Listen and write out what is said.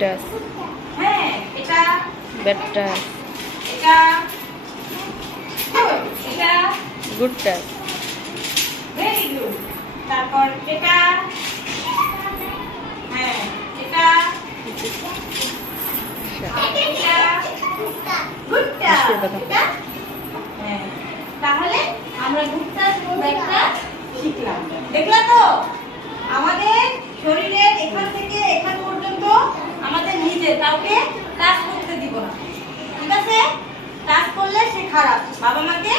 Touch. হ্যাঁ, এটা bad touch. এটা এটা গুড টাচ। Very good. তারপর এটা হ্যাঁ, এটা এটা গুড টাচ। এটা হ্যাঁ, তাহলে আমরা গুড টাচ এবং ব্যাড টাচ শিখলাম। দেখলা তো আমাদের শরীরের এখান থেকে এখান পর্যন্ত আমাদের নিজে কাউকে টাচ করতে দিব না, ঠিক আছে? টাচ করলে সে খারাপ, বাবা মাকে